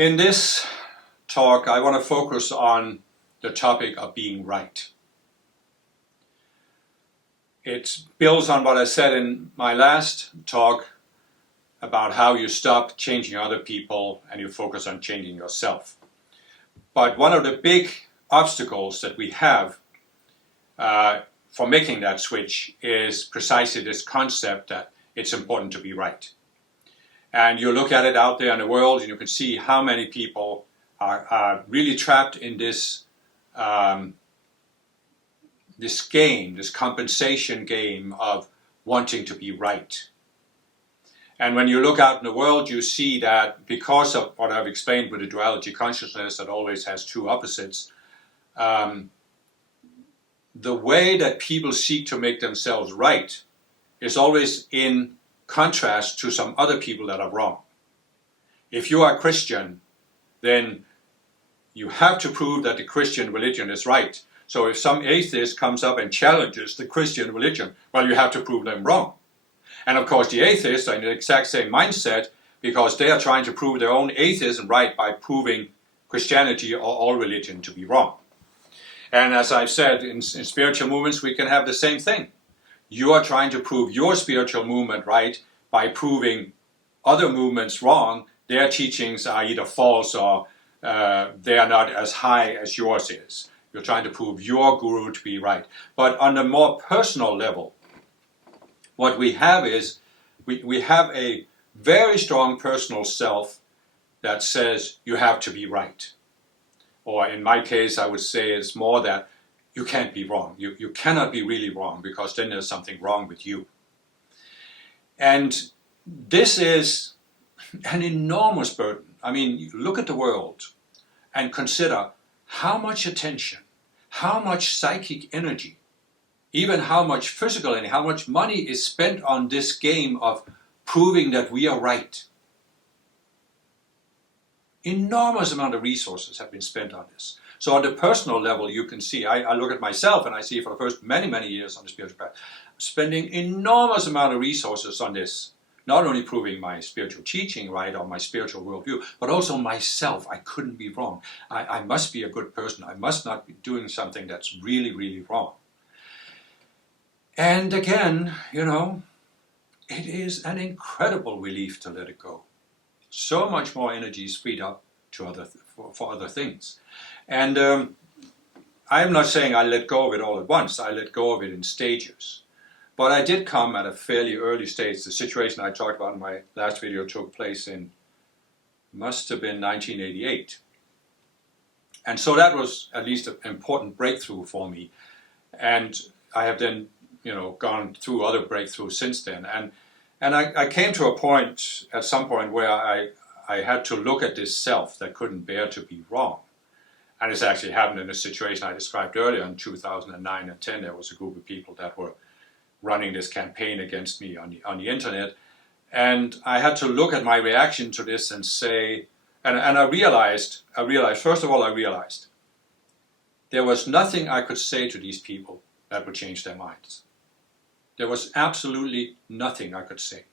In this talk, I want to focus on the topic of being right. It builds on what I said in my last talk about how you stop changing other people and you focus on changing yourself. But one of the big obstacles that we have for making that switch is precisely this concept that it's important to be right. And you look at it out there in the world and you can see how many people are really trapped in this this game, this compensation game of wanting to be right. And when you look out in the world, you see that because of what I've explained with the duality consciousness that always has two opposites, the way that people seek to make themselves right is always in contrast to some other people that are wrong. If you are Christian, then you have to prove that the Christian religion is right. So if some atheist comes up and challenges the Christian religion, well, you have to prove them wrong. And of course the atheists are in the exact same mindset because they are trying to prove their own atheism right by proving Christianity or all religion to be wrong. And as I've said, in spiritual movements we can have the same thing. You are trying to prove your spiritual movement right by proving other movements wrong. Their teachings are either false or they are not as high as yours is. You're trying to prove your guru to be right. But on a more personal level, what we have is, we have a very strong personal self that says you have to be right. Or in my case, I would say it's more that you can't be wrong. You cannot be really wrong because then there's something wrong with you. And this is an enormous burden. I mean, look at the world and consider how much attention, how much psychic energy, even how much physical energy, how much money is spent on this game of proving that we are right. Enormous amount of resources have been spent on this. So on the personal level, you can see, I look at myself and I see for the first many years on the spiritual path, spending enormous amount of resources on this. Not only proving my spiritual teaching right or my spiritual worldview, but also myself. I couldn't be wrong. I must be a good person. I must not be doing something that's really wrong. And again, you know, it is an incredible relief to let it go. So much more energy is freed up to for other things. And I'm not saying I let go of it all at once. I let go of it in stages. But I did come at a fairly early stage. The situation I talked about in my last video took place in, must have been 1988. And so that was at least an important breakthrough for me. And I have then, you know, gone through other breakthroughs since then. And I came to a point, at some point, where I had to look at this self that couldn't bear to be wrong. And this actually happened in a situation I described earlier in 2009 and 10. There was a group of people that were running this campaign against me on the internet. And I had to look at my reaction to this and say, and I realized, first of all, I realized there was nothing I could say to these people that would change their minds. There was absolutely nothing I could say.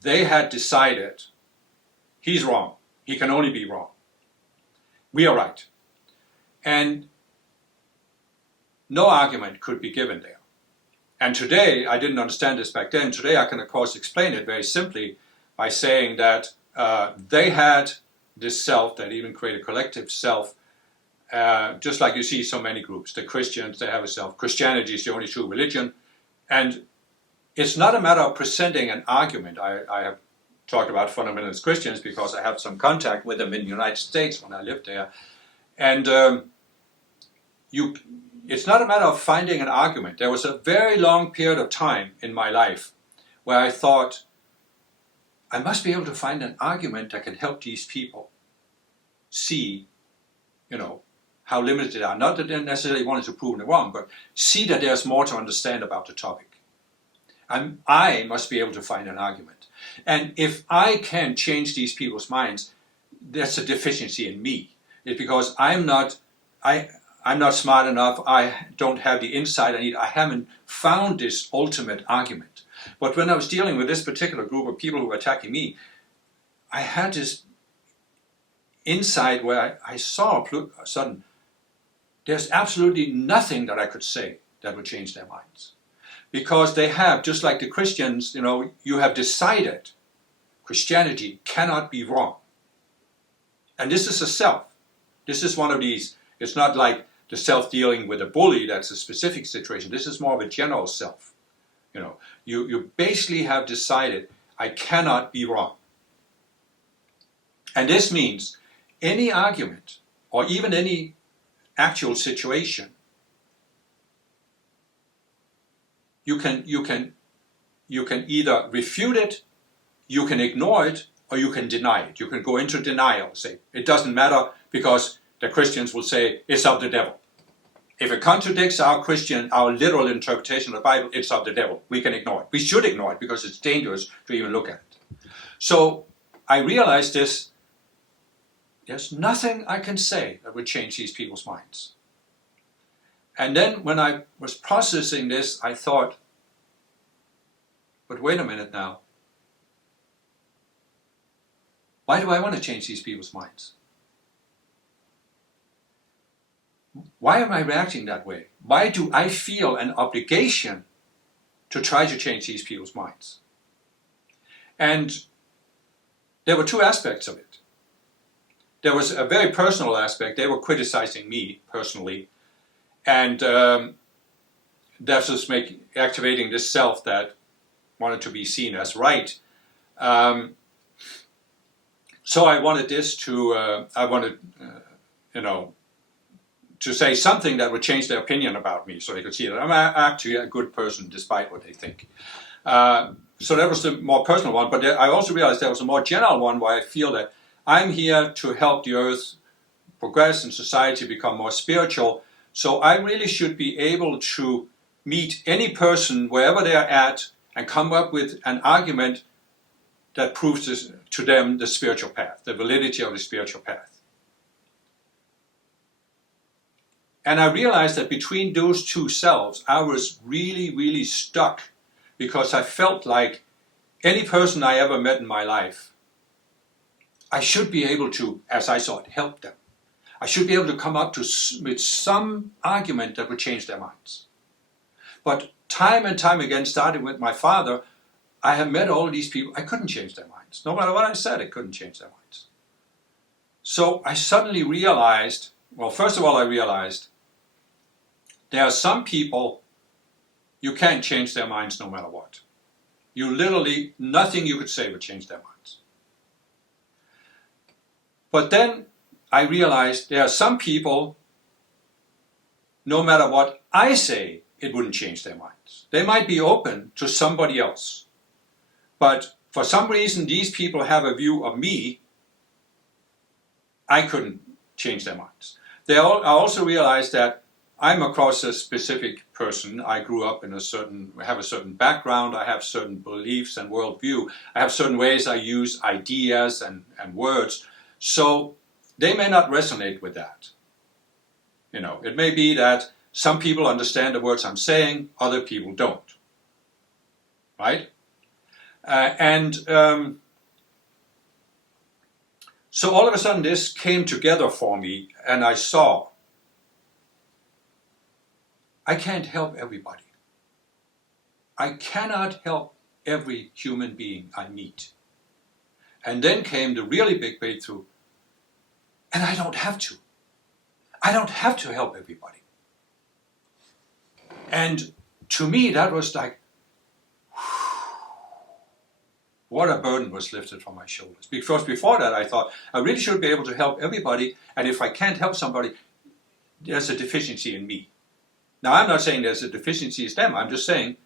They had decided, he's wrong. He can only be wrong. We are right. And no argument could be given there. And today, I didn't understand this back then. Today I can of course explain it very simply by saying that they had this self that even created a collective self, just like you see so many groups. The Christians, they have a self. Christianity is the only true religion. And it's not a matter of presenting an argument. I have talked about fundamentalist Christians because I have some contact with them in the United States when I lived there. And it's not a matter of finding an argument. There was a very long period of time in my life where I thought, I must be able to find an argument that can help these people see, you know, how limited they are. Not that they necessarily wanted to prove them wrong, but see that there's more to understand about the topic. I must be able to find an argument. And if I can change these people's minds, that's a deficiency in me. It's because I'm not smart enough, I don't have the insight I need, I haven't found this ultimate argument. But when I was dealing with this particular group of people who were attacking me, I had this insight where I saw sudden, there's absolutely nothing that I could say that would change their minds. Because they have, just like the Christians, you have decided Christianity cannot be wrong. And this is a self. This is one of these, it's not like the self dealing with a bully, that's a specific situation. This is more of a general self. You basically have decided, I cannot be wrong. And this means any argument, or even any actual situation, you can either refute it, you can ignore it, or you can deny it. You can go into denial, say, it doesn't matter, because the Christians will say, it's of the devil. If it contradicts our literal interpretation of the Bible, it's of the devil. We can ignore it. We should ignore it, because it's dangerous to even look at it. So I realized this, there's nothing I can say that would change these people's minds. And then when I was processing this, I thought, but wait a minute now. Why do I want to change these people's minds? Why am I reacting that way? Why do I feel an obligation to try to change these people's minds? And there were two aspects of it. There was a very personal aspect. They were criticizing me personally. And that was activating this self that wanted to be seen as right. So I wanted this to, to say something that would change their opinion about me, so they could see that I'm actually a good person despite what they think. So that was the more personal one, but I also realized there was a more general one where I feel that I'm here to help the earth progress and society become more spiritual. So I really should be able to meet any person wherever they are at and come up with an argument that proves to them the spiritual path, the validity of the spiritual path. And I realized that between those two selves, I was really, really stuck, because I felt like any person I ever met in my life, I should be able to, as I saw it, help them. I should be able to come up with some argument that would change their minds. But time and time again, starting with my father, I have met all these people, I couldn't change their minds. No matter what I said, I couldn't change their minds. So I suddenly realized, well, first of all, I realized there are some people you can't change their minds no matter what. You literally, nothing you could say would change their minds. But then I realized there are some people, no matter what I say, it wouldn't change their minds. They might be open to somebody else. But for some reason, these people have a view of me, I couldn't change their minds. I also realized that I'm across a specific person. I grew up in have a certain background, I have certain beliefs and worldview. I have certain ways I use ideas and words. So they may not resonate with that. It may be that some people understand the words I'm saying, other people don't. Right? So all of a sudden this came together for me, and I saw I can't help everybody. I cannot help every human being I meet. And then came the really big breakthrough, and I don't have to. I don't have to help everybody. And to me that was like, what a burden was lifted from my shoulders. Because before that I thought, I really should be able to help everybody, and if I can't help somebody, there's a deficiency in me. Now I'm not saying there's a deficiency in them, I'm just saying,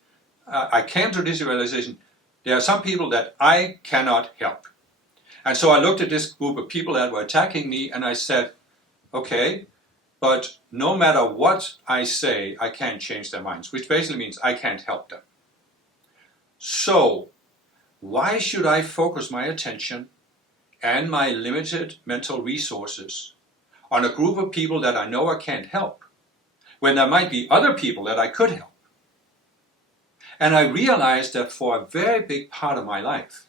I came to this realization, there are some people that I cannot help. And so I looked at this group of people that were attacking me, and I said, okay, but no matter what I say, I can't change their minds, which basically means I can't help them. So why should I focus my attention and my limited mental resources on a group of people that I know I can't help, when there might be other people that I could help? And I realized that for a very big part of my life,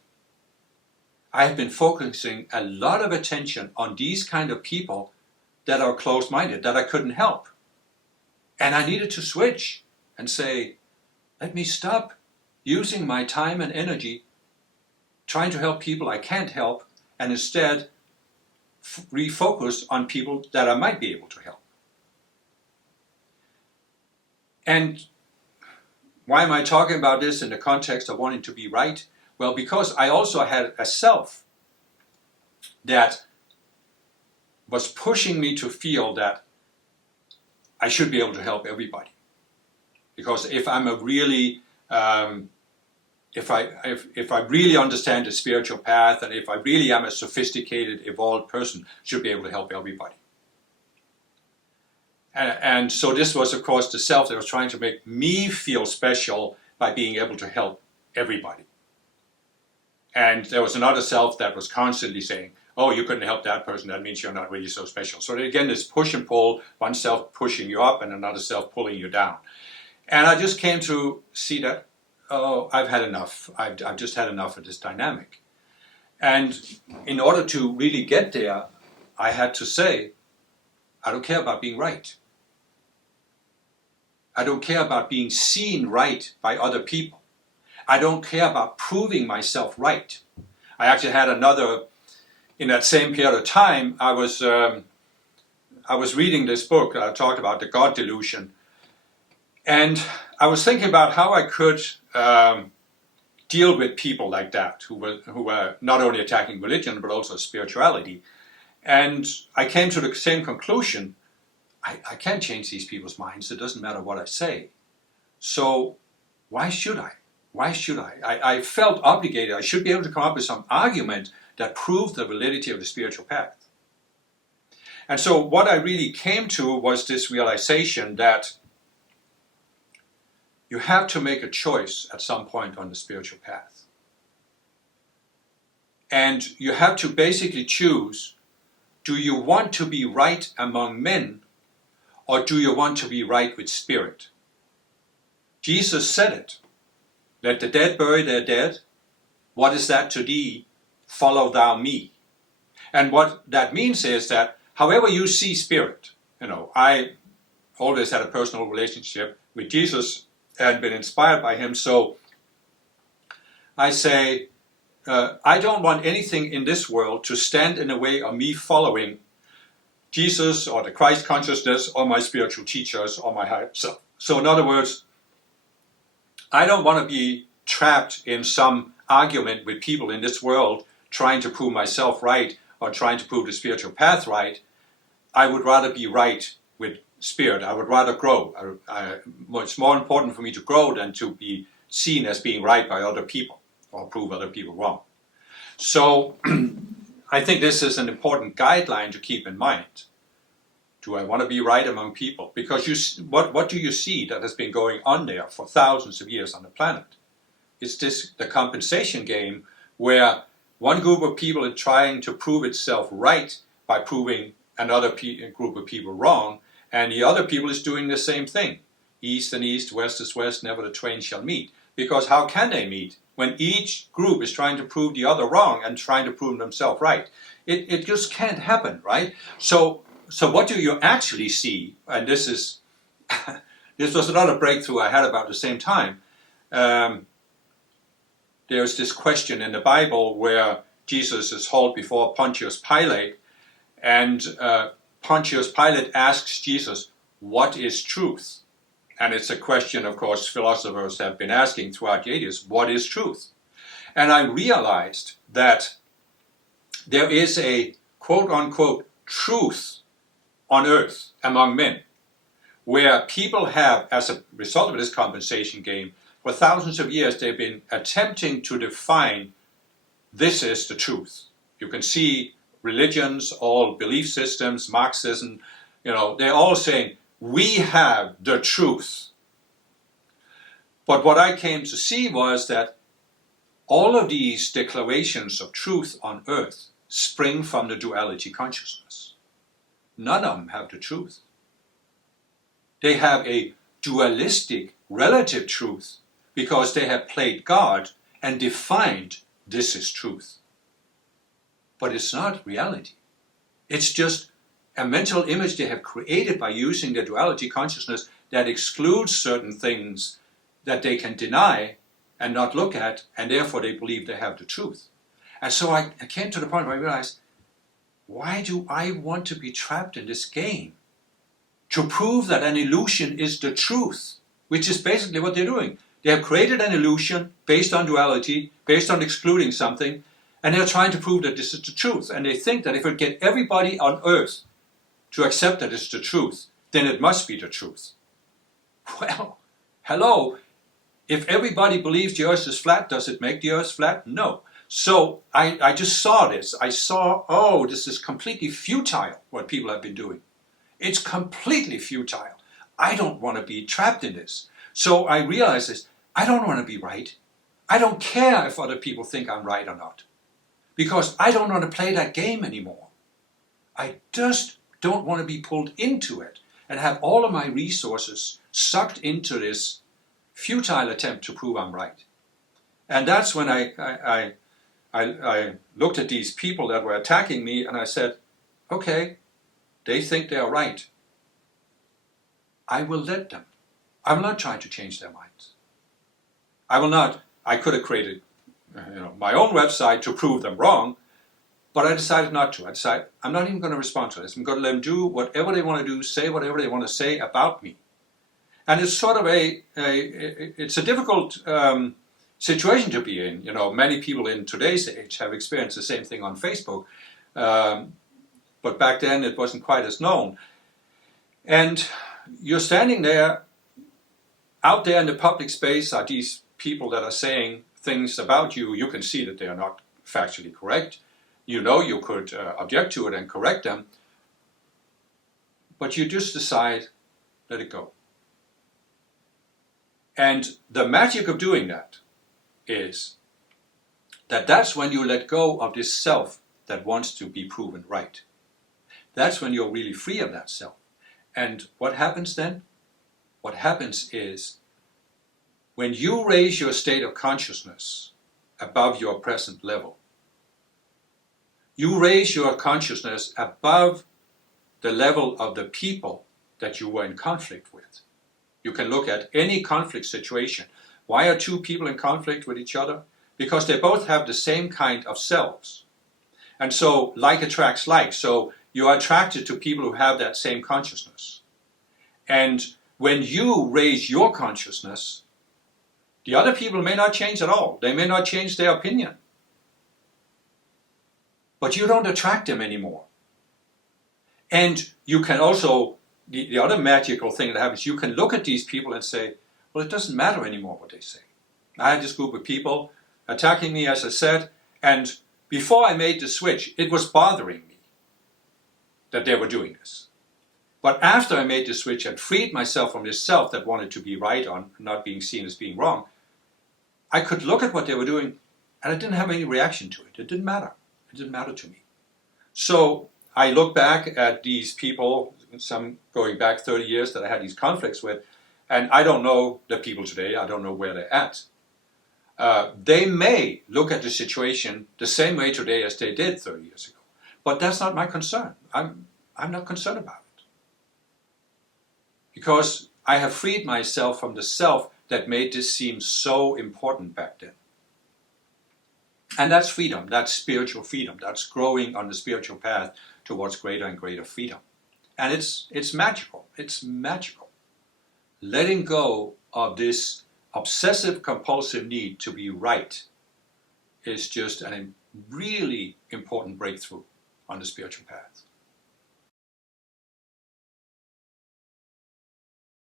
I have been focusing a lot of attention on these kind of people that are closed-minded, that I couldn't help. And I needed to switch and say, let me stop using my time and energy trying to help people I can't help, and instead refocus on people that I might be able to help. And why am I talking about this in the context of wanting to be right? Well, because I also had a self that was pushing me to feel that I should be able to help everybody. Because if I'm a really, if I really understand the spiritual path, and if I really am a sophisticated, evolved person, I should be able to help everybody. And so this was, of course, the self that was trying to make me feel special by being able to help everybody. And there was another self that was constantly saying, oh, you couldn't help that person, that means you're not really so special. So again, this push and pull, one self pushing you up and another self pulling you down. And I just came to see that, oh, I've had enough. I've just had enough of this dynamic. And in order to really get there, I had to say, I don't care about being right. I don't care about being seen right by other people. I don't care about proving myself right. I actually had another, in that same period of time, I was reading this book. I talked about the God delusion. And I was thinking about how I could deal with people like that, who were not only attacking religion, but also spirituality. And I came to the same conclusion. I can't change these people's minds. It doesn't matter what I say. So why should I? Why should I? I felt obligated. I should be able to come up with some argument that proved the validity of the spiritual path. And so what I really came to was this realization that you have to make a choice at some point on the spiritual path. And you have to basically choose, do you want to be right among men, or do you want to be right with spirit? Jesus said it. Let the dead bury their dead. What is that to thee? Follow thou me. And what that means is that however you see spirit, I always had a personal relationship with Jesus and been inspired by him. So I say, I don't want anything in this world to stand in the way of me following Jesus or the Christ consciousness or my spiritual teachers or my higher self. So in other words, I don't want to be trapped in some argument with people in this world trying to prove myself right or trying to prove the spiritual path right. I would rather be right with spirit. I would rather grow. It's more important for me to grow than to be seen as being right by other people or prove other people wrong. So I think this is an important guideline to keep in mind. Do I want to be right among people? Because what do you see that has been going on there for thousands of years on the planet? It's the compensation game where one group of people is trying to prove itself right by proving another group of people wrong, and the other people is doing the same thing. East and east, west is west, never the twain shall meet. Because how can they meet when each group is trying to prove the other wrong and trying to prove themselves right? It just can't happen, right? So what do you actually see? And this is this was another breakthrough I had about the same time. There's this question in the Bible where Jesus is hauled before Pontius Pilate, and Pontius Pilate asks Jesus, what is truth? And it's a question, of course, philosophers have been asking throughout the ages, what is truth? And I realized that there is a quote-unquote truth on earth among men, where people have, as a result of this compensation game, for thousands of years they've been attempting to define this is the truth. You can see religions, all belief systems, Marxism, they're all saying, we have the truth. But what I came to see was that all of these declarations of truth on earth spring from the duality consciousness. None of them have the truth. They have a dualistic relative truth because they have played God and defined this is truth. but it's not reality. It's just a mental image they have created by using the duality consciousness that excludes certain things that they can deny and not look at, and therefore they believe they have the truth. And so I came to the point where I realized, why do I want to be trapped in this game? To prove that an illusion is the truth, which is basically what they're doing. They have created an illusion based on duality, based on excluding something, and they're trying to prove that this is the truth. And they think that if it get everybody on earth to accept that it's the truth, then it must be the truth. Well, hello. If everybody believes the earth is flat, does it make the earth flat? No. So I just saw this. I saw, oh, this is completely futile, what people have been doing. It's completely futile. I don't want to be trapped in this. So I realized this. I don't want to be right. I don't care if other people think I'm right or not. Because I don't want to play that game anymore. I just don't want to be pulled into it and have all of my resources sucked into this futile attempt to prove I'm right. And that's when I looked at these people that were attacking me and I said, okay, they think they are right. I will let them. I will not try to change their minds. I will not. I could have created my own website to prove them wrong, but I decided not to. I decided I'm not even going to respond to this. I'm going to let them do whatever they want to do, say whatever they want to say about me. And it's sort of it's a difficult situation to be in. Many people in today's age have experienced the same thing on Facebook, but back then it wasn't quite as known. And you're standing there, out there in the public space are these people that are saying things about you. You can see that they are not factually correct. You could object to it and correct them, but you just decide, let it go. And the magic of doing that is that that's when you let go of this self that wants to be proven right. That's when you're really free of that self. And what happens then? What happens is when you raise your state of consciousness above your present level, you raise your consciousness above the level of the people that you were in conflict with. You can look at any conflict situation. Why are two people in conflict with each other? Because they both have the same kind of selves. And so like attracts like. So you are attracted to people who have that same consciousness. And when you raise your consciousness, the other people may not change at all. They may not change their opinion. But you don't attract them anymore. And you can also, the other magical thing that happens, you can look at these people and say, well, it doesn't matter anymore what they say. I had this group of people attacking me, as I said, and before I made the switch, it was bothering me that they were doing this. But after I made the switch and freed myself from this self that wanted to be right on, not being seen as being wrong, I could look at what they were doing and I didn't have any reaction to it. It didn't matter. It didn't matter to me. So I look back at these people, some going back 30 years that I had these conflicts with, and I don't know the people today. I don't know where they're at. They may look at the situation the same way today as they did 30 years ago. But that's not my concern. I'm not concerned about it. Because I have freed myself from the self that made this seem so important back then. And that's freedom. That's spiritual freedom. That's growing on the spiritual path towards greater and greater freedom. And it's magical. It's magical. Letting go of this obsessive compulsive need to be right is just a really important breakthrough on the spiritual path.